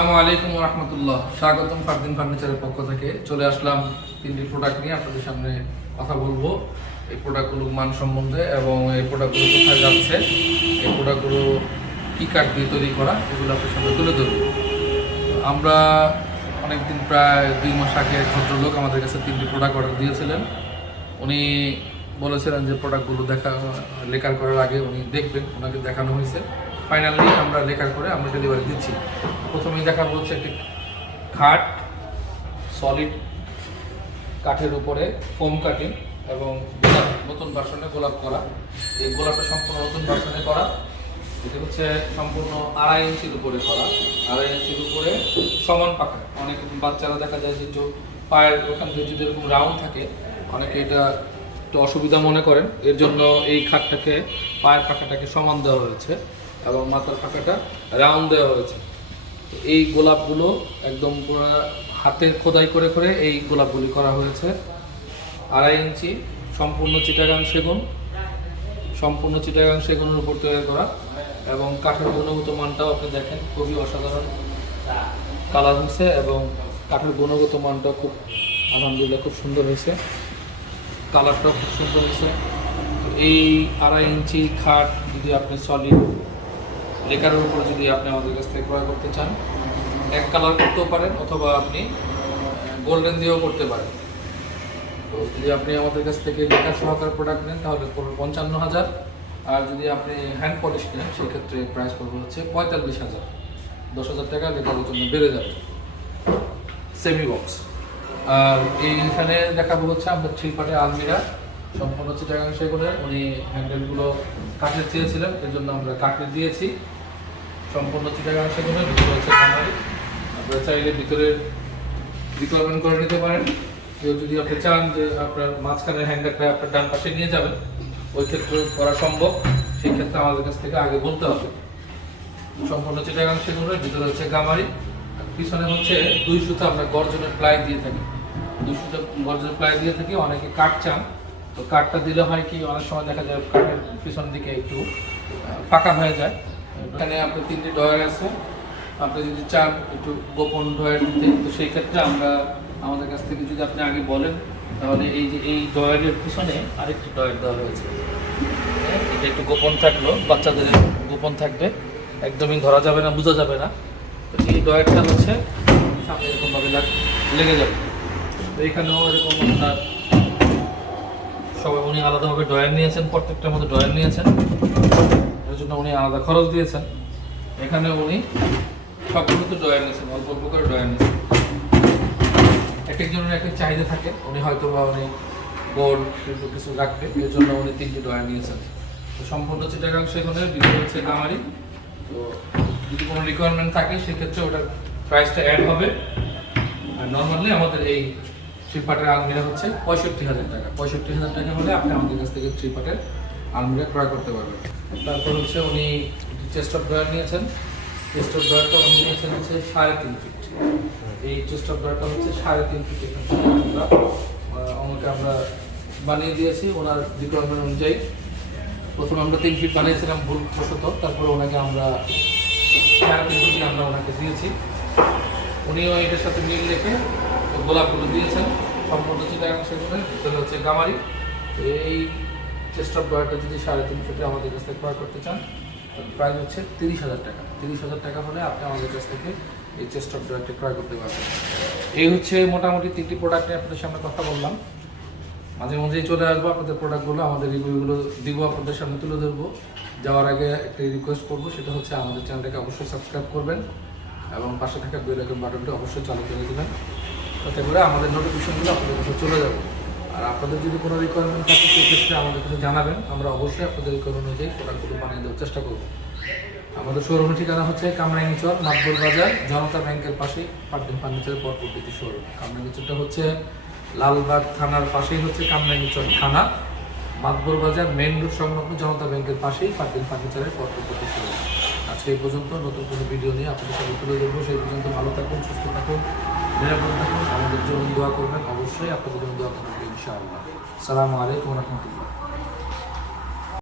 আসসালামু আলাইকুম রহমতুল্লাহ স্বাগতম ফারদিন ফার্নিচারের পক্ষ থেকে। চলে আসলাম তিনটি প্রোডাক্ট নিয়ে আপনাদের সামনে কথা বলব। এই প্রোডাক্টগুলোর মান সম্বন্ধে এবং এই প্রোডাক্টগুলো কোথায় যাচ্ছে, এই প্রোডাক্টগুলো কী কাঠ দিয়ে তৈরি করা, এগুলো আপনার সামনে তুলে ধরবো। আমরা অনেকদিন প্রায় দুই মাস আগে এক ভদ্রলোক আমাদের কাছে তিনটি প্রোডাক্ট অর্ডার দিয়েছিলেন। উনি বলেছিলেন যে প্রোডাক্টগুলো দেখা, লেখার করার আগে উনি দেখবেন, ওনাকে দেখানো হয়েছে। ফাইনালি আমরা লেখার করে আমরা ডেলিভারি দিচ্ছি। প্রথমেই দেখাবো হচ্ছে একটি খাট সলিড কাঠের উপরে ফোম কাটিং এবং গোলাপ, নতুন ভার্সনে গোলাপ করা। এই গোলাপটা সম্পূর্ণ নতুন ভার্সনে করা। এটা হচ্ছে সম্পূর্ণ আড়াই ইঞ্চির উপরে করা। আড়াই ইঞ্চির উপরে সমান পাখা। অনেক বাচ্চারা দেখা যায় যে একটু পায়ের ওখান থেকে যদি এরকম রাউন্ড থাকে, অনেকে এটা একটু অসুবিধা মনে করেন। এর জন্য এই খাটটাকে, পায়ের পাখাটাকে সমান দেওয়া হয়েছে। এবং মাথার ফাঁকাটা রাউন্ড দেওয়া হয়েছে। এই গোলাপগুলো একদম পুরো হাতের খোদাই করে করে এই গোলাপগুলি করা হয়েছে। আড়াই ইঞ্চি সম্পূর্ণ চিটাগাং সেগুন, সম্পূর্ণ চিটাগাং সেগুনের উপর তৈরি করা এবং কাঠের গুণগত মানটাও আপনি দেখেন, খুবই অসাধারণ কালার হয়েছে এবং কাঠের গুণগত মানটাও খুব, আলহামদুলিল্লাহ খুব সুন্দর হয়েছে। কালারটাও খুব সুন্দর হয়েছে। এই আড়াই ইঞ্চি খাট যদি আপনি সলিড লেকারের উপর যদি আপনি আমাদের কাছ থেকে ক্রয় করতে চান, এক কালার করতেও পারেন অথবা আপনি গোল্ডেন দিয়েও করতে পারেন। তো যদি আপনি আমাদের কাছ থেকে লেখা সহকারে প্রোডাক্ট নেন, তাহলে পড়বে পঞ্চান্ন হাজার। আর যদি আপনি হ্যান্ড পলিশ নেন, সেক্ষেত্রে প্রাইস পড়বে হচ্ছে পঁয়তাল্লিশ হাজার। দশ হাজার টাকা লেখার জন্য বেড়ে যাবে। সেমি বক্স আর এইখানে দেখাবো হচ্ছে আমরা থ্রি পার্টের আলমিরা। সম্পূর্ণ চিটাগাং সেগুনের উনি হ্যান্ডেলগুলো কাঠের চেয়েছিলেন, এর জন্য আমরা কাঠের দিয়েছি। সম্পূর্ণ চিটাগাং সেগুনের ভিতরে হচ্ছে কামারি আপনারা চাইলে ভিতরে রিকোয়ারমেন্ট করে নিতে পারেন। কেউ যদি আপনি চান যে আপনার মাঝখানের হ্যান্ডেলটা আপনার ডান পাশে নিয়ে যাবেন, ওই ক্ষেত্রে করা সম্ভব। সেই ক্ষেত্রে আমাদের কাছ থেকে আগে বলতে হবে। সম্পূর্ণ চিটাগাং সেগুনের ভিতরে হচ্ছে গামারি। পিছনে হচ্ছে দুই সুতো আমরা গর্জনের প্লাই দিয়ে থাকি। দুই সুতো গর্জনের প্লাই দিয়ে থাকি, অনেকে কাঠ চান। তো কাঠটা দিলে হয় কি অনেক সময় দেখা যায় কাঠের পিছনের দিকে একটু ফাঁকা হয়ে যায়। এখানে আপনার তিনটি ডয়ার আছে। আপনি যদি চান একটু গোপন ডয়ার দিতে তো সেই ক্ষেত্রে আমরা আমাদের কাছ থেকে যদি আপনি আগে বলেন তাহলে এই যে এই ডয়ারের পিছনে আরেকটি ডয়ার দেওয়া হয়েছে। হ্যাঁ, এটা একটু গোপন থাকল বাচ্চাদের গোপন থাকবে। একদমই ধরা যাবে না বোঝা যাবে না। তো এই ডয়ারটা হচ্ছে সামনে এরকমভাবে লেগে যাবে। তো এখানেও এরকম আপনার সবাই উনি আলাদাভাবে ডয়ার নিয়েছেন, প্রত্যেকটার মধ্যে ডয়ার নিয়েছেন। এর জন্য উনি আলাদা খরচ দিয়েছেন। এখানে উনি সবগুলোতে ডয়ার নিয়েছেন, অল্প অল্প করে ডয়ার নিয়েছেন। এক একজনের এক এক চাহিদা থাকে, উনি হয়তো বা উনি বোর্ড কিন্তু কিছু রাখবে, এর জন্য উনি তিনটি ডয়ার নিয়েছেন। তো সম্পূর্ণ চিটাগাং সেখানে ভিতরে হচ্ছে কামারি তো যদি কোনো রিকোয়ারমেন্ট থাকে, সেক্ষেত্রে ওটার প্রাইসটা অ্যাড হবে। আর নর্মালি আমাদের এই থ্রি পার্টের আলমিরা হচ্ছে পঁয়ষট্টি হাজার টাকা। পঁয়ষট্টি হাজার টাকা হলে আপনি আমাদের কাছ থেকে থ্রি আলমিরা ক্রয় করতে পারবেন। তারপর হচ্ছে উনি চেস্ট অফ ড্রয়ার নিয়েছেন। চেস্ট অফ ড্রয়ারটা উনি নিয়েছেন হচ্ছে সাড়ে তিন ফিট এই চেস্ট অফ ড্রয়ারটা হচ্ছে সাড়ে তিন ফিট এখান থেকে আমরা ওনাকে আমরা বানিয়ে দিয়েছি। ওনার রিকোয়ারমেন্ট অনুযায়ী প্রথমে আমরা তিন ফিট বানিয়েছিলাম ভুল বশত। তারপরে ওনাকে আমরা সাড়ে তিন ফিট আমরা ওনাকে দিয়েছি। উনিও এটার সাথে মিল রেখে গোলাপগুলো দিয়েছেন। সম্পূর্ণ চিটাগাং সেগুলো ভিতরে হচ্ছে গামারি। এই চেস্ট অফ ডয়ারটা যদি সাড়ে তিন ফুটে আমাদের কাছ থেকে ক্রয় করতে চান প্রাইস হচ্ছে তিরিশ হাজার টাকা। তিরিশ হাজার টাকা হলে আপনি আমাদের কাছ থেকে এই চেস্ট অফ ডয়ারটি ক্রয় করতে পারবেন। এই হচ্ছে মোটামুটি তিনটি প্রোডাক্ট নিয়ে আপনাদের সামনে কথা বললাম। মাঝে মাঝেই চলে আসব, আপনাদের প্রোডাক্টগুলো আমাদের রিভিউগুলো দিব, আপনাদের সামনে তুলে ধরবো। যাওয়ার আগে একটি রিকোয়েস্ট করব, সেটা হচ্ছে আমাদের চ্যানেলটাকে অবশ্যই সাবস্ক্রাইব করবেন। এবং পাশে থাকা বেল আইকন বাটনটি অবশ্যই চালু করে দেবেন। তাতে করে আমাদের নোটিফিকেশনগুলো আপনাদের কাছে চলে যাবে। আর আপনাদের যদি কোনো রিকোয়ারমেন্ট থাকে, সেক্ষেত্রে আমাদের কাছে জানাবেন। আমরা অবশ্যই আপনাদের রিকোয়ারমেন্ট অনুযায়ী প্রোডাক্টগুলো বানিয়ে দেওয়ার চেষ্টা করব। আমাদের শোরুমের ঠিকানা হচ্ছে কামরাঙ্গিচর মাতবর বাজার, জনতা ব্যাংকের পাশেই পাটদিন ফার্নিচারের দ্বিতীয় শোরুম কামরাঙ্গিচরটা হচ্ছে লালবাগ থানার পাশেই হচ্ছে কামরাঙ্গিচর থানা। মাতবর বাজার মেন রোড সংলগ্ন জনতা ব্যাংকের পাশেই পাটদিন ফার্নিচারের পরপর দ্বিতীয় শোরুম এই পর্যন্ত। নতুন কোনো ভিডিও নিয়ে আপনাদের সাথে তুলে ধরবো। সেই পর্যন্ত ভালো থাকুন, সুস্থ থাকুন, নিরাপদ থাকুন। আমাদের জন্য দোয়া করবেন। অবশ্যই আপনাদের জন্য দোয়া করবেন ইনশাআল্লাহ। সালামু আলাইকুম রহমতুল্লাহ।